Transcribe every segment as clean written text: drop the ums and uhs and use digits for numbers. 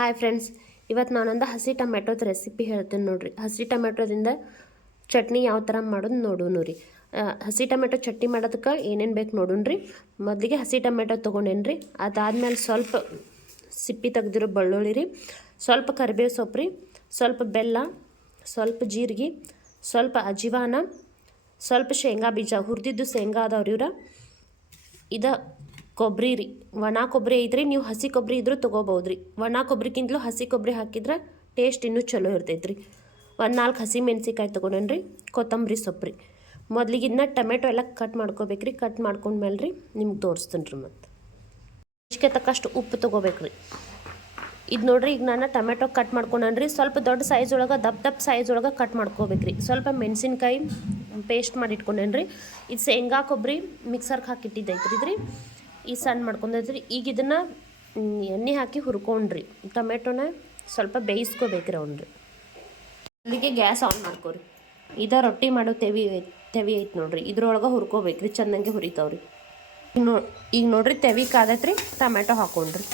Hi friends, ಇವತ್ತು ನಾನೊಂದು ಹಸಿ ಟೊಮೆಟೊದ ರೆಸಿಪಿ ಹೇಳ್ತೀನಿ ನೋಡಿರಿ. ಹಸಿ ಟೊಮೆಟೊದಿಂದ ಚಟ್ನಿ ಯಾವ ಥರ ಮಾಡೋದು ನೋಡೋಣ ರೀ. ಹಸಿ ಟೊಮೆಟೊ ಚಟ್ನಿ ಮಾಡೋದಕ್ಕೆ ಏನೇನು ಬೇಕು ನೋಡೋಣ ರೀ. ಮೊದಲಿಗೆ ಹಸಿ ಟೊಮೆಟೊ ತೊಗೊಂಡೇನಿ ರೀ. ಅದಾದಮೇಲೆ ಸ್ವಲ್ಪ ಸಿಪ್ಪಿ ತೆಗ್ದಿರೋ ಬೆಳ್ಳುಳ್ಳಿ ರೀ, ಸ್ವಲ್ಪ ಕರಿಬೇವು ಸೊಪ್ಪು ರೀ, ಸ್ವಲ್ಪ ಬೆಲ್ಲ, ಸ್ವಲ್ಪ ಜೀರಿಗೆ, ಸ್ವಲ್ಪ ಅಜಿವಾನ, ಸ್ವಲ್ಪ ಶೇಂಗಾ ಬೀಜ ಹುರಿದಿದ್ದು ಶೇಂಗಾ ಅದಾವ್ರಿ ಇವ್ರ. ಇದು ಕೊಬ್ಬರಿ ರೀ, ಒಣ ಕೊಬ್ಬರಿ ಐತ್ರಿ. ನೀವು ಹಸಿ ಕೊಬ್ಬರಿ ಇದ್ರೂ ತೊಗೋಬೋದ್ರಿ. ಒಣ ಕೊಬ್ಬರಿಗಿಂತಲೂ ಹಸಿ ಕೊಬ್ಬರಿ ಹಾಕಿದ್ರೆ ಟೇಸ್ಟ್ ಇನ್ನೂ ಚಲೋ ಇರ್ತೈತ್ರಿ. ಒಂದು 4 ಹಸಿ ಮೆಣಸಿಕಾಯಿ ತೊಗೊಂಡೇನ್ರಿ, ಕೊತ್ತಂಬರಿ ಸೊಪ್ಪು ರೀ. ಮೊದಲಿಗೆ ಇದನ್ನ ಟೊಮೆಟೊ ಎಲ್ಲ ಕಟ್ ಮಾಡ್ಕೋಬೇಕ್ರಿ. ಕಟ್ ಮಾಡ್ಕೊಂಡ್ಮೇಲೆ ರೀ ನಿಮ್ಗೆ ತೋರಿಸ್ತೀನಿ ರೀ. ಮತ್ತು ರುಚಿಗೆ ತಕ್ಕಷ್ಟು ಉಪ್ಪು ತೊಗೋಬೇಕ್ರಿ. ಇದು ನೋಡ್ರಿ, ಈಗ ನಾನು ಟೊಮೆಟೊ ಕಟ್ ಮಾಡ್ಕೊಂಡ್ರಿ. ಸ್ವಲ್ಪ ದೊಡ್ಡ ಸೈಜ್ ಒಳಗೆ ದಪ್ಪ ಸೈಜ್ ಒಳಗೆ ಕಟ್ ಮಾಡ್ಕೋಬೇಕ್ರಿ. ಸ್ವಲ್ಪ ಮೆಣಸಿನ್ಕಾಯಿ ಪೇಸ್ಟ್ ಮಾಡಿ ಇಟ್ಕೊಂಡೇನ್ರಿ. ಇದು ಶೇಂಗಾ ಕೊಬ್ಬರಿ ಮಿಕ್ಸರ್ಗೆ ಹಾಕಿಟ್ಟಿದ್ದೈತ್ರಿ ಇದ್ರಿ. ಈ ಸಣ್ಣ ಮಾಡ್ಕೊಂಡೈತ್ರಿ. ಈಗ ಇದನ್ನು ಎಣ್ಣೆ ಹಾಕಿ ಹುರ್ಕೊಂಡ್ರಿ. ಟೊಮೆಟೊನ ಸ್ವಲ್ಪ ಬೇಯಿಸ್ಕೋಬೇಕ್ರಿ ಅವ್ನ್ರಿ. ಅಲ್ಲಿಗೆ ಗ್ಯಾಸ್ ಆನ್ ಮಾಡ್ಕೊರಿ. ರೊಟ್ಟಿ ಮಾಡೋ ತೆವಿ ಐತೆ ನೋಡ್ರಿ, ಇದ್ರೊಳಗೆ ಹುರ್ಕೋಬೇಕ್ರಿ. ಚೆನ್ನಾಗಿ ಹುರಿತಾವ್ರಿ. ಈಗ ನೋಡ್ರಿ ತೆವಿ ಕಾದೈತ್ರಿ. ಟೊಮೆಟೊ ಹಾಕೊಂಡ್ರಿ.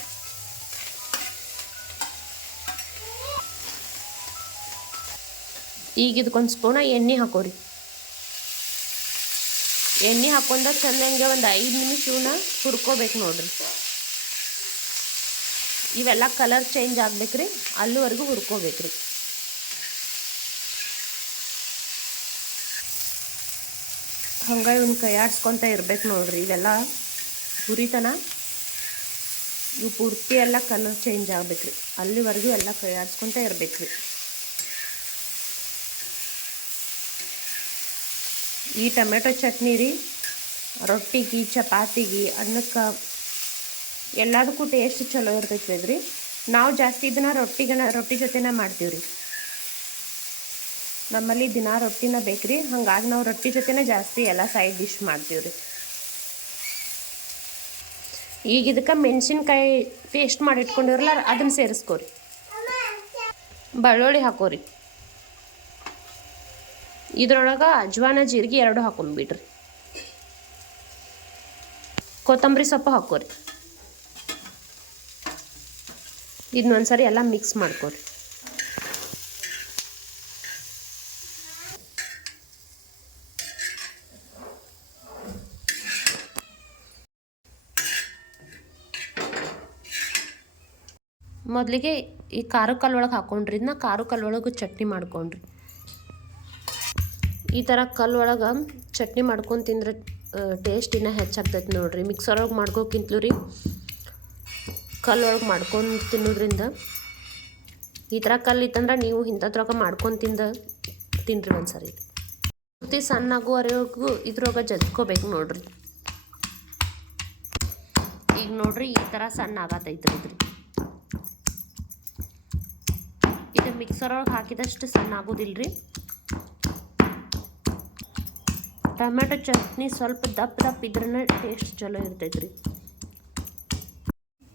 ಈಗ ಇದಕ್ಕೊಂದು ಸ್ಪೂನ ಎಣ್ಣೆ ಹಾಕೋರಿ. ಎಣ್ಣೆ ಹಾಕೊಂಡ ಚೆನ್ನಾಗಿ ಒಂದು 5 ನಿಮಿಷ ಇವನ್ನ ಹುರ್ಕೋಬೇಕು ನೋಡ್ರಿ. ಇವೆಲ್ಲ ಕಲರ್ ಚೇಂಜ್ ಆಗ್ಬೇಕ್ರಿ, ಅಲ್ಲಿವರೆಗೂ ಹುರ್ಕೋಬೇಕ್ರಿ. ಹಂಗೆ ಇವನ್ನ ಕೈಯಾಡ್ಸ್ಕೊತ ಇರ್ಬೇಕು ನೋಡ್ರಿ. ಇವೆಲ್ಲ ಹುರಿತನ ಇವು ಪೂರ್ತಿ ಎಲ್ಲ ಕಲರ್ ಚೇಂಜ್ ಆಗ್ಬೇಕ್ರಿ, ಅಲ್ಲಿವರೆಗೂ ಎಲ್ಲ ಕೈಯಾಡ್ಸ್ಕೊತ ಇರ್ಬೇಕ್ರಿ. ಈ ಟೊಮೆಟೊ ಚಟ್ನಿ ರೀ ರೊಟ್ಟಿಗೆ, ಚಪಾತಿಗೆ, ಅನ್ನಕ್ಕೆ ಎಲ್ಲದಕ್ಕೂ ಟೇಸ್ಟ್ ಚಲೋ ಇರ್ತೈತಿ ರೀ. ನಾವು ಜಾಸ್ತಿ ಇದನ್ನು ರೊಟ್ಟಿ ಜೊತೆನೇ ಮಾಡ್ತೀವಿ ರೀ. ನಮ್ಮಲ್ಲಿ ದಿನ ರೊಟ್ಟಿನ ಬೇಕ್ರಿ. ಹಂಗಾಗಿ ನಾವು ರೊಟ್ಟಿ ಜೊತೆನೇ ಜಾಸ್ತಿ ಎಲ್ಲ ಸೈಡ್ ಡಿಶ್ ಮಾಡ್ತೀವಿ ರೀ. ಈಗ ಇದಕ್ಕೆ ಮೆಣಸಿನ್ಕಾಯಿ ಪೇಸ್ಟ್ ಮಾಡಿ ಇಟ್ಕೊಂಡಿರಲ್ಲ, ಅದನ್ನು ಸೇರಿಸ್ಕೋರಿ. ಬೆಳ್ಳುಳ್ಳಿ ಹಾಕೋರಿ. ಇದ್ರೊಳಗೆ ಅಜ್ವಾನ, ಜೀರಿಗೆ 2 ಹಾಕೊಂಡ್ಬಿಡ್ರಿ. ಕೊತ್ತಂಬರಿ ಸೊಪ್ಪು ಹಾಕೋರಿ. ಇದನ್ನೊಂದ್ಸರಿ ಎಲ್ಲ ಮಿಕ್ಸ್ ಮಾಡ್ಕೋರಿ. ಮೊದಲಿಗೆ ಈ ಖಾರ ಕಲ್ಲೊಳಗೆ ಹಾಕೊಂಡ್ರಿ. ಇದನ್ನ ಖಾರ ಕಲ್ಲೊಳಗೆ ಚಟ್ನಿ ಮಾಡ್ಕೊಂಡ್ರಿ. ಈ ಥರ ಕಲ್ಲೊಳಗೆ ಚಟ್ನಿ ಮಾಡ್ಕೊಂಡು ತಿಂದ್ರೆ ಟೇಸ್ಟ್ ಇನ್ನೂ ಹೆಚ್ಚಾಗ್ತೈತೆ ನೋಡ್ರಿ. ಮಿಕ್ಸರ್ ಒಳಗೆ ಮಾಡ್ಕೋಕ್ಕಿಂತಲೂ ರೀ ಕಲ್ಲೊಳಗೆ ಮಾಡ್ಕೊಂಡು ತಿನ್ನೋದ್ರಿಂದ, ಈ ಥರ ಕಲ್ಲು ಇತ್ತಂದ್ರೆ ನೀವು ಇಂಥದ್ರೊಳಗೆ ಮಾಡ್ಕೊಂಡು ತಿನ್ನಿರಿ ಒಂದ್ಸರಿ. ಪೂರ್ತಿ ಸಣ್ಣಾಗುವವರೆಗೂ ಇದ್ರೊಳಗೆ ಜಜ್ಕೋಬೇಕು ನೋಡ್ರಿ. ಈಗ ನೋಡ್ರಿ ಈ ಥರ ಸಣ್ಣ ಆಗತ್ತೈತ್ರಿ ಇದ್ರಿ. ಇದು ಮಿಕ್ಸರ್ ಒಳಗೆ ಹಾಕಿದಷ್ಟು ಸಣ್ಣ ಆಗೋದಿಲ್ರಿ. ಟೊಮೆಟೊ ಚಟ್ನಿ ಸ್ವಲ್ಪ ದಪ್ಪ ಇದ್ರೇ ಟೇಸ್ಟ್ ಚಲೋ ಇರ್ತೈತ್ರಿ.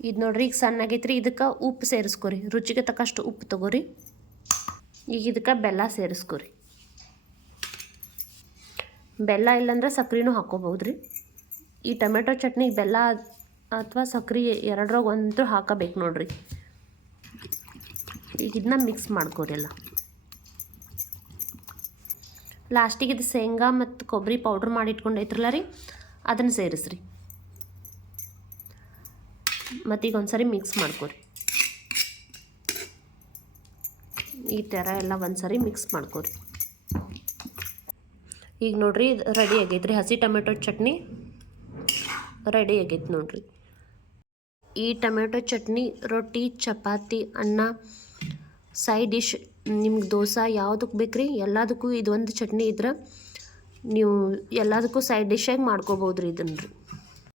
ಇದು ನೋಡ್ರಿ ಈಗ ಸಣ್ಣಾಗೈತ್ರಿ. ಇದಕ್ಕೆ ಉಪ್ಪು ಸೇರಿಸ್ಕೊರಿ. ರುಚಿಗೆ ತಕ್ಕಷ್ಟು ಉಪ್ಪು ತಗೋರಿ. ಈಗ ಇದಕ್ಕೆ ಬೆಲ್ಲ ಸೇರಿಸ್ಕೊರಿ. ಬೆಲ್ಲ ಇಲ್ಲಾಂದ್ರೆ ಸಕ್ರೆನೂ ಹಾಕೋಬಹುದ್ರಿ. ಈ ಟೊಮೆಟೊ ಚಟ್ನಿ ಬೆಲ್ಲ ಅಥವಾ ಸಕ್ರೆ ಎರಡರಾಗ ಒಂದು ಹಾಕಬೇಕು ನೋಡ್ರಿ. ಈಗ ಇದನ್ನ ಮಿಕ್ಸ್ ಮಾಡ್ಕೊರಿ ಎಲ್ಲ. ಲಾಸ್ಟಿಗೆ ಇದು ಶೇಂಗಾ ಮತ್ತು ಕೊಬ್ಬರಿ ಪೌಡ್ರ್ ಮಾಡಿ ಇಟ್ಕೊಂಡೈತ್ರಲ್ಲ ರೀ, ಅದನ್ನು ಸೇರಿಸ್ರಿ. ಮತ್ತೀಗ ಒಂದ್ಸರಿ ಮಿಕ್ಸ್ ಮಾಡ್ಕೊರಿ. ಈ ಥರ ಎಲ್ಲ ಒಂದ್ಸರಿ ಮಿಕ್ಸ್ ಮಾಡ್ಕೊರಿ. ಈಗ ನೋಡ್ರಿ ರೆಡಿ ಆಗೈತ್ರಿ. ಹಸಿ ಟೊಮೆಟೊ ಚಟ್ನಿ ರೆಡಿ ಆಗೈತೆ ನೋಡ್ರಿ. ಈ ಟೊಮೆಟೊ ಚಟ್ನಿ ರೊಟ್ಟಿ, ಚಪಾತಿ, ಅನ್ನ, ಸೈಡ್ ಡಿಶ್, ನಿಮ್ಗೆ ದೋಸೆ ಯಾವುದಕ್ಕೆ ಬೇಕ್ರಿ ಎಲ್ಲದಕ್ಕೂ ಇದೊಂದು ಚಟ್ನಿ ಇದ್ರೆ ನೀವು ಎಲ್ಲದಕ್ಕೂ ಸೈಡ್ ಡಿಶ್ಶಾಗಿ ಮಾಡ್ಕೋಬೋದ್ರಿ ಇದನ್ನು ರೀ.